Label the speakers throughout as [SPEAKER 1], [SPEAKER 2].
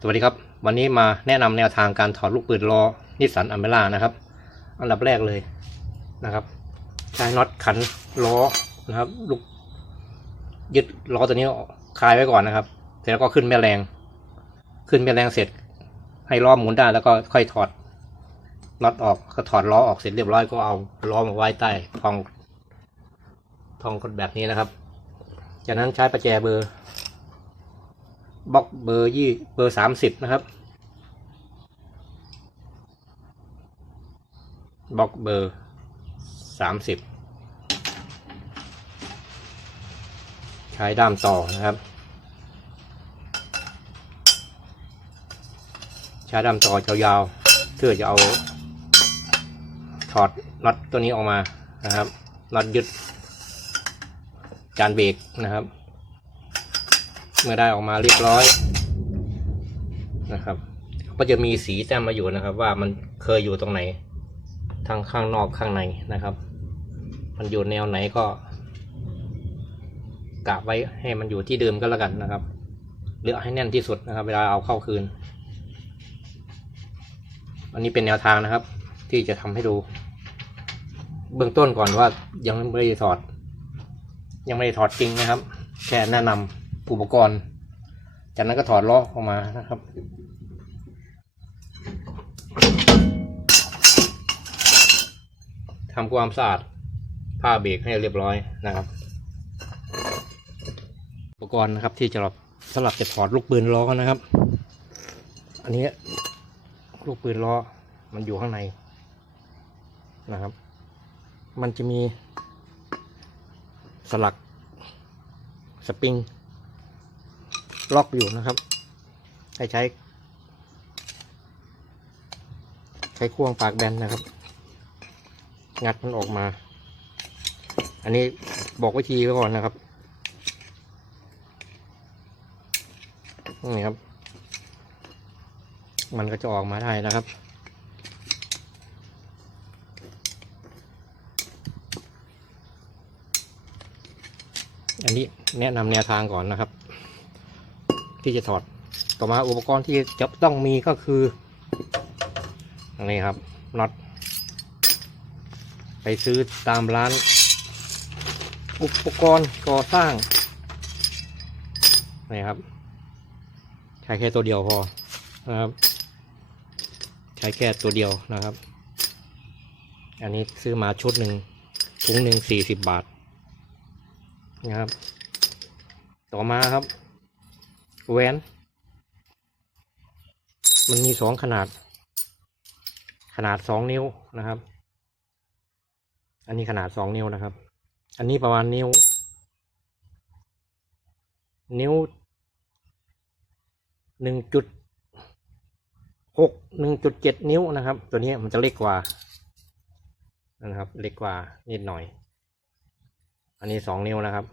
[SPEAKER 1] สวัสดีครับ วันนี้มาแนะนำแนวทางการถอดลูกปืนล้อนิสสันอเมร่านะครับ อันดับแรกเลยนะครับ ใช้น็อตขันล้อนะครับ ลูกยึดล้อตัวนี้คลายไว้ก่อนนะครับ เสร็จแล้วก็ขึ้นแม่แรง ขึ้นแม่แรงเสร็จ ให้ล้อหมุนได้แล้วก็ค่อยถอดน็อตออกก็ถอดล้อออกเสร็จเรียบร้อยก็เอาล้อมาไว้ใต้ทองทองกดแบบนี้นะครับ จากนั้นใช้ประแจเบอร์ บล็อกเบอร์ยี่เบอร์สามสิบนะครับบล็อกเบอร์สามสิบใช้ด้ามต่อนะครับ ใช้ด้ามต่อยาวๆเพื่อจะเอาถอดน็อตตัวนี้ออกมานะครับน็อตยึดจานเบรกนะครับ เมื่อได้ออกมาเรียบร้อยนะครับ ก็จะมีสีแต้มมาอยู่นะครับ ว่ามันเคยอยู่ตรงไหนทางข้างนอกข้างในนะครับ มันอยู่แนวไหนก็กะไว้ให้มันอยู่ที่เดิมก็แล้วกันนะครับหรือเอาให้แน่นที่สุดนะครับ เวลาเอาเข้าคืน อันนี้เป็นแนวทางนะครับ ที่จะทำให้ดู เบื้องต้นก่อนว่ายังไม่ได้ถอด ยังไม่ได้ถอดจริงนะครับ แค่แนะนำ อุปกรณ์ จากนั้นก็ถอดล้อออกมานะครับ ทำความสะอาดผ้าเบรกให้เรียบร้อยนะครับ อุปกรณ์นะครับที่จะสำหรับจะถอดลูกปืนล้อนะครับ อันนี้ลูกปืนล้อมันอยู่ข้างในนะครับ มันจะมีสลักสปริง ล็อกอยู่นะครับ ให้ใช้ ใช้ควงปากแบนนะครับ งัดมันออกมา อันนี้บอกวิธีไว้ก่อนนะครับนี่ครับ มันก็จะออกมาได้นะครับอันนี้แนะนำแนวทางก่อนนะครับ ที่จะถอดต่อมาอุปกรณ์ที่จะต้องมีก็คืออันนี้ครับน็อตไปซื้อตามร้าน อุปกรณ์ก่อสร้างนี่ครับ ใช้แค่ตัวเดียวพอนะครับ ใช้แค่ตัวเดียวนะครับ อันนี้ซื้อมาชุดหนึ่งถุงหนึ่งสี่สิบบาทนะครับ ต่อมาครับ แหวน มันมีสองขนาด ขนาดสองนิ้วนะครับ อันนี้ขนาดสองนิ้วนะครับ อันนี้ประมาณนิ้ว นิ้วหนึ่งจุดหกหนึ่งจุดเจ็ดนิ้วนะครับ ตัวนี้มันจะเล็กกว่านะครับ เล็กกว่านิดหน่อย อันนี้สองนิ้วนะครับ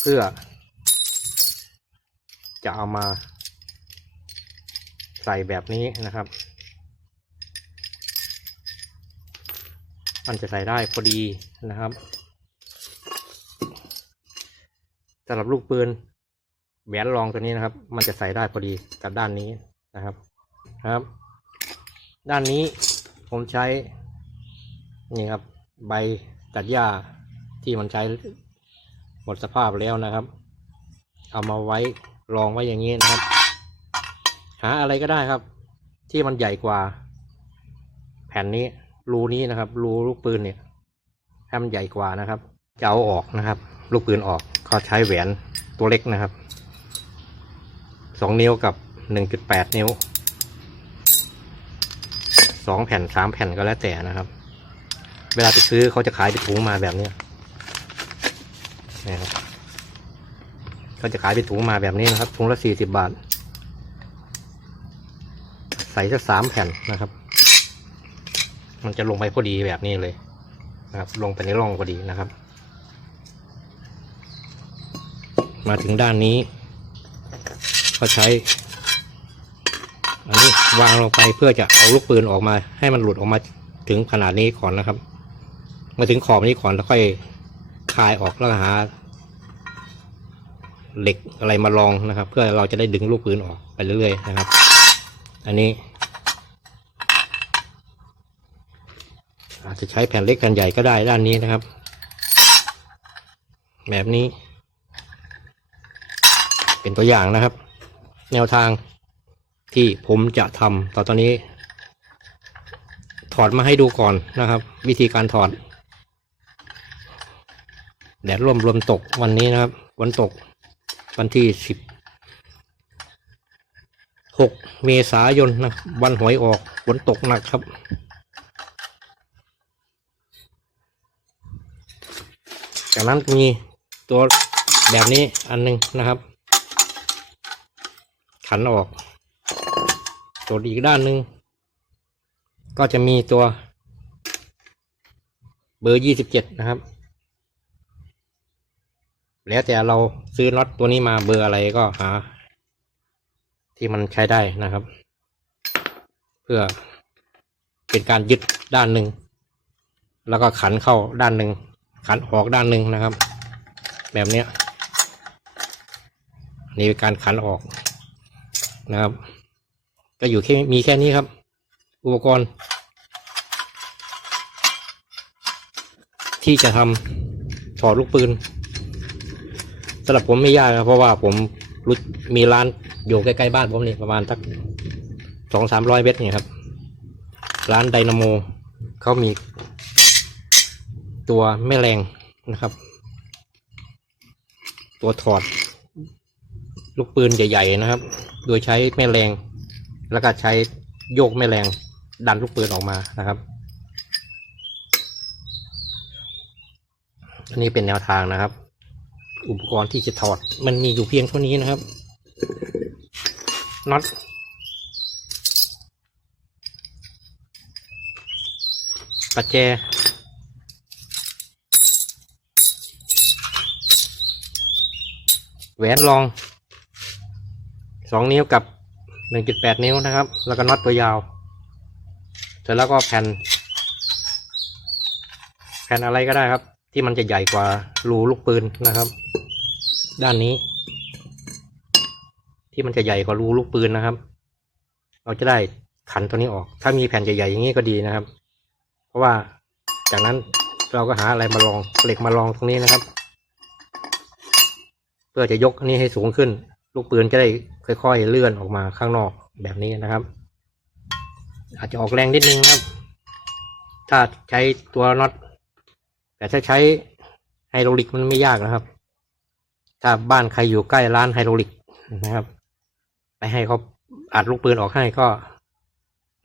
[SPEAKER 1] เพื่อ จะเอามาใส่แบบนี้นะครับ มันจะใส่ได้พอดีนะครับสำหรับลูกปืนแหวนรองตัวนี้นะครับ มันจะใส่ได้พอดีกับด้านนี้นะครับครับ ด้านนี้ผมใช้นี่ครับ ใบตัดหญ้าที่มันใช้หมดสภาพแล้วนะครับ เอามาไว้ รองไว้อย่างนี้นะครับ หาอะไรก็ได้ครับ ที่มันใหญ่กว่า แผ่นนี้ รูนี้นะครับ รูลูกปืนเนี่ยให้มันใหญ่กว่านะครับจะเอาออกนะครับ ลูกปืนออกก็ใช้แหวนตัวเล็กนะครับสองนิ้วกับหนึ่งจุดแปดนิ้วสองแผ่นสามแผ่นก็แล้วแต่นะครับ เวลาไปซื้อเขาจะขายเป็นถุงมาแบบเนี้ยนะครับ เขาจะขายเป็นถุงมาแบบนี้นะครับ ถุงละสี่สิบบาท ใส่สักสามแผ่นนะครับ มันจะลงไปพอดีแบบนี้เลยนะครับ ลงไปในร่องพอดีนะครับ มาถึงด้านนี้ ก็ใช้ อันนี้วางลงไปเพื่อจะเอาลูกปืนออกมา ให้มันหลุดออกมาถึงขนาดนี้ก่อนนะครับ มาถึงขอบนี้ก่อนแล้วค่อยคลายออกแล้วหา เหล็กอะไรมาลองนะครับ เพื่อเราจะได้ดึงลูกปืนออกไปเรื่อยๆนะครับ อันนี้ อาจจะใช้แผ่นเล็กแผ่นใหญ่ก็ได้ด้านนี้นะครับ แบบนี้ เป็นตัวอย่างนะครับ แนวทางที่ผมจะทำต่อตอนนี้ ถอดมาให้ดูก่อนนะครับ วิธีการถอดแดดร่มลมตกวันนี้นะครับ วันตก วันที่สิบหกเมษายนนะวันหวยออกฝนตกหนักครับ จากนั้นมีตัวแบบนี้อันหนึงนะครับ ขันออก ตัวอีกด้านหนึ่งก็จะมีตัวเบอร์ยี่สิบเจ็ดนะครับ แล้วแต่เราซื้อน็อตตัวนี้มาเบอร์อะไรก็หา ที่มันใช้ได้นะครับ เพื่อเป็นการยึดด้านหนึ่งแล้วก็ขันเข้าด้านหนึ่งขันออกด้านหนึ่งนะครับ แบบนี้นี่เป็นการขันออกนะครับ ก็อยู่แค่มีแค่นี้ครับ อุปกรณ์ ที่จะทำถอดลูกปืน สำหรับผมไม่ยากนะเพราะว่าผมรู้มีร้านอยู่ใกล้ๆบ้านผมนี่ประมาณสักสองสามร้อยเมตรเนี่ยครับ ร้านไดนาโมเขามีตัวแม่แรงนะครับ ตัวถอด ลูกปืนใหญ่ ๆ นะครับ โดยใช้แม่แรง แล้วก็ใช้โยกแม่แรงดันลูกปืนออกมานะครับอันนี้เป็นแนวทางนะครับ อุปกรณ์ที่จะถอด มันมีอยู่เพียงเท่านี้นะครับน็อตประแจแหวนรองสองนิ้วกับหนึ่งจุดแปดนิ้วนะครับ แล้วก็น็อตตัวยาว เสร็จแล้วก็แผ่น แผ่นอะไรก็ได้ครับ ที่มันจะใหญ่กว่ารูลูกปืนนะครับ ด้านนี้ ที่มันจะใหญ่กว่ารูลูกปืนนะครับ เราจะได้ขันตัวนี้ออก ถ้ามีแผ่นใหญ่ๆอย่างนี้ก็ดีนะครับ เพราะว่าจากนั้นเราก็หาอะไรมาลองเหล็กมาลองตรงนี้นะครับ เพื่อจะยกอันนี้ให้สูงขึ้น ลูกปืนจะได้ค่อย ๆ เลื่อนออกมาข้างนอกแบบนี้นะครับ อาจจะออกแรงนิดนึงนะครับ ถ้าใช้ตัวน็อต แต่ถ้าใช้ไฮโดรลิกมันไม่ยากนะครับ ถ้าบ้านใครอยู่ใกล้ร้านไฮโดรลิกนะครับ ไปให้เขาอัดลูกปืนออกให้ก็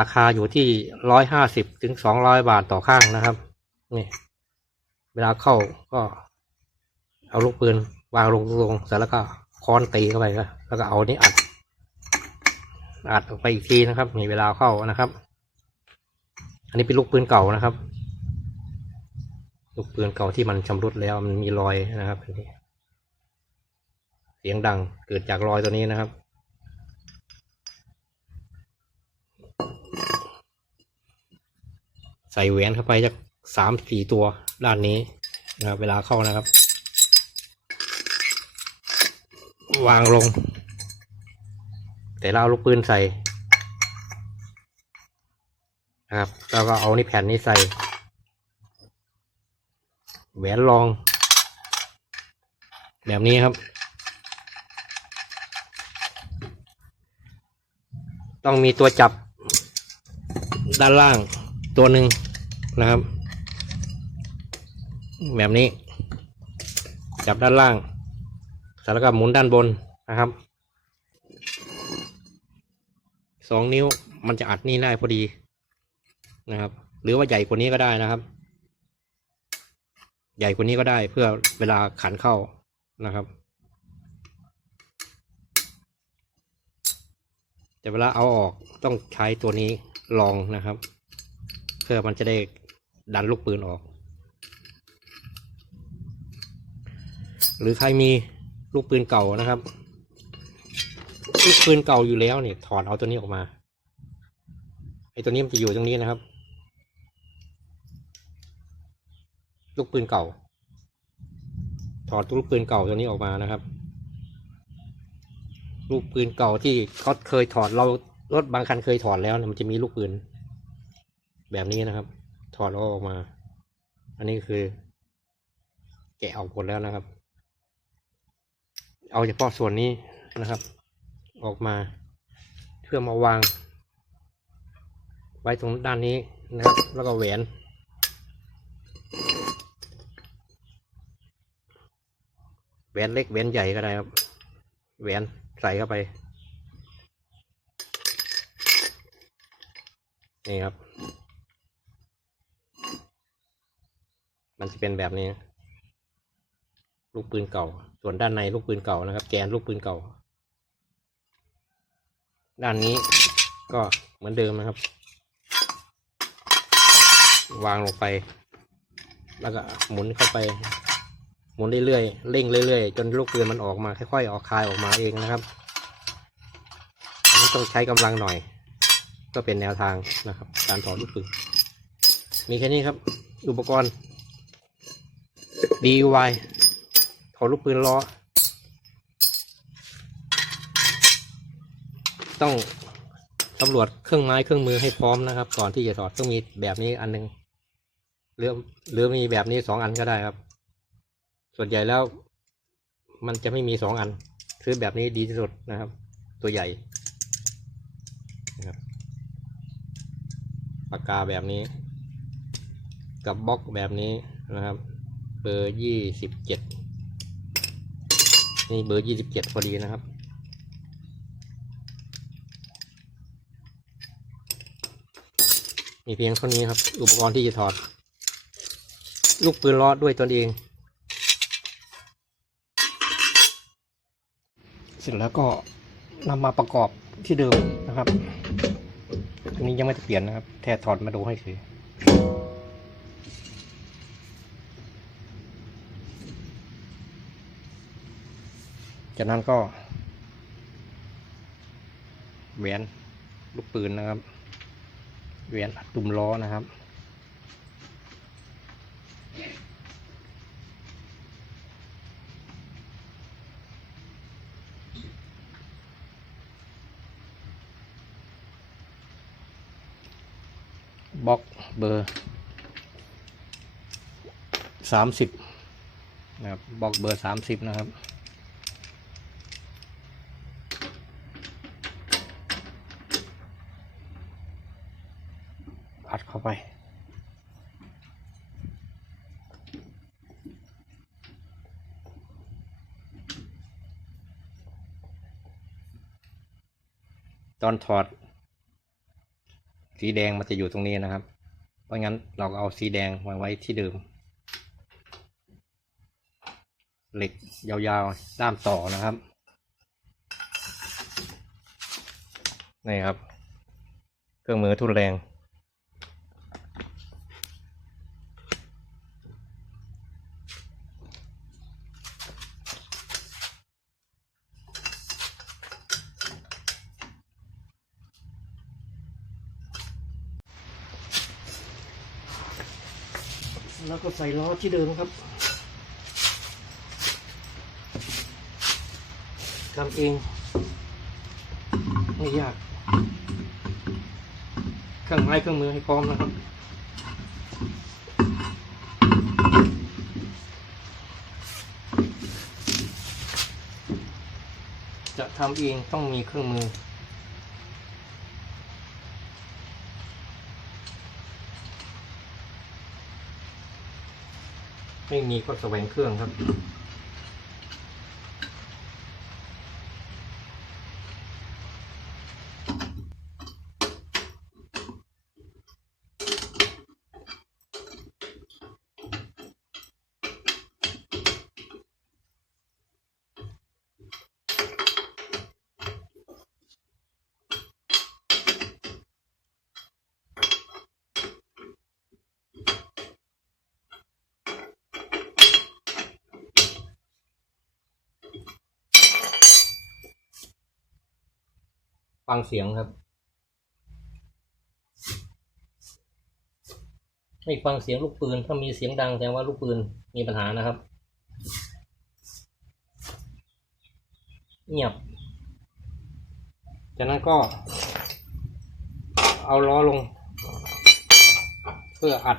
[SPEAKER 1] ราคาอยู่ที่ร้อยห้าสิบถึงสองร้อยบาทต่อข้างนะครับ นี่ เวลาเข้าก็ เอาลูกปืนวางลงลงเสร็จแล้วก็ค้อนตีเข้าไปแล้วก็เอานี้อัด อัดออกไปอีกทีนะครับมีเวลาเข้านะครับ อันนี้เป็นลูกปืนเก่านะครับ ลูกปืนเก่าที่มันชำรุดแล้วมันมีรอยนะครับอันนี้เสียงดังเกิดจากรอยตัวนี้นะครับ ใส่แหวนเข้าไปจากสามสี่ตัวด้านนี้นะครับ เวลาเข้านะครับ วางลง แต่เราเอาลูกปืนใส่นะครับ แล้วก็เอานี่แผ่นนี้ใส่ แหวนรอง แบบนี้ครับ ต้องมีตัวจับด้านล่างตัวหนึ่งนะครับ แบบนี้ จับด้านล่างเสร็จแล้วก็หมุนด้านบนนะครับสองนิ้วมันจะอัดนี่ได้พอดีนะครับ หรือว่าใหญ่กว่านี้ก็ได้นะครับ ใหญ่กว่านี้ก็ได้เพื่อเวลาขันเข้านะครับ แต่เวลาเอาออกต้องใช้ตัวนี้ลองนะครับ เพื่อมันจะได้ดันลูกปืนออก หรือใครมีลูกปืนเก่านะครับ ลูกปืนเก่าอยู่แล้วเนี่ยถอดเอาตัวนี้ออกมาไอ้ตัวนี้มันจะอยู่ตรงนี้นะครับ ลูกปืนเก่า ถอดลูกปืนเก่าตัวนี้ออกมานะครับ ลูกปืนเก่าที่เขาเคยถอดเรารถบางคันเคยถอดแล้วมันจะมีลูกปืน แบบนี้นะครับ ถอดล้วออกมา อันนี้คือ แกะออกหมดแล้วนะครับ เอาเฉพาะส่วนนี้นะครับ ออกมาเพื่อมาวาง ไว้ตรงด้านนี้นะครับ แล้วก็แหวน แหวนเล็กแหวนใหญ่ก็ได้ครับ แหวนใส่เข้าไป นี่ครับ มันจะเป็นแบบนี้ ลูกปืนเก่า ส่วนด้านในลูกปืนเก่านะครับ แกนลูกปืนเก่า ด้านนี้ก็เหมือนเดิมนะครับ วางลงไป แล้วก็หมุนเข้าไป หมุนเรื่อยๆเร่งเรื่อยๆ จนลูกปืนมันออกมาค่อยๆออกคายออกมาเองนะครับอันนี้ต้องใช้กำลังหน่อย ก็เป็นแนวทางนะครับ การถอดลูกปืนมีแค่นี้ครับ อุปกรณ์ DUI ถอดลูกปืนล้อ ต้องตำรวจเครื่องไม้เครื่องมือให้พร้อมนะครับ ก่อนที่จะถอดต้องมีแบบนี้อันหนึงหรือหรือมีแบบนี้สองอันก็ได้ครับ ส่วนใหญ่แล้ว มันจะไม่มีสองอัน ซื้อแบบนี้ดีที่สุดนะครับ ตัวใหญ่นะครับปากกาแบบนี้ กับบล็อกแบบนี้นะครับ เบอร์ยี่สิบเจ็ดนี่เบอร์ยี่สิบเจ็ดพอดีนะครับมีเพียงเท่านี้ครับ อุปกรณ์ที่จะถอด ลูกปืนล้อด้วยตนเอง เสร็จแล้วก็นำมาประกอบที่เดิมนะครับ อันนี้ยังไม่ได้เปลี่ยนนะครับ แค่ถอดมาดูให้เฉยจากนั้นก็แหวนลูกปืนนะครับแหวนตุ่มล้อนะครับล็อก เบอร์สามสิบนะครับบล็อกเบอร์สามสิบนะครับ อัดเข้าไปตอนถอด สีแดงมันจะอยู่ตรงนี้นะครับ ราะงั้นเราก็เอาสีแดงวางไว้ที่เดิม เหล็กยาวๆ ด้ามต่อนะครับ นี่ครับ เครื่องมือทุนแรง ส่ล้อที่เดิมครับทำเองไม่ยากเครื่องไม้เครื่องมือให้พร้อมนะครับจะทำเองต้องมีเครื่องมือ ไม่มีก็แสวงเครื่องครับ ฟังเสียงครับไม่ฟังเสียงลูกปืน ถ้ามีเสียงดังแสดงว่าลูกปืนมีปัญหานะครับ เงียบ จากนั้นก็ เอาล้อลง เพื่ออัด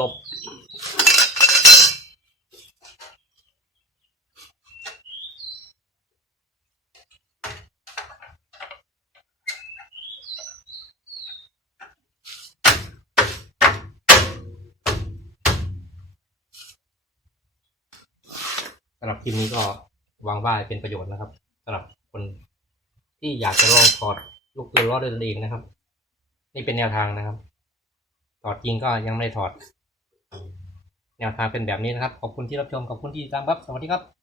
[SPEAKER 1] จบ สำหรับคลิปนี้ก็หวังว่าเป็นประโยชน์นะครับสำหรับคนที่อยากจะลองถอดลูกปืนล้อด้วยตนเองนะครับ นี่เป็นแนวทางนะครับ ถอดจริงก็ยังไม่ได้ถอด แนวทางเป็นแบบนี้นะครับ ขอบคุณที่รับชม ขอบคุณที่ติดตามครับ สวัสดีครับ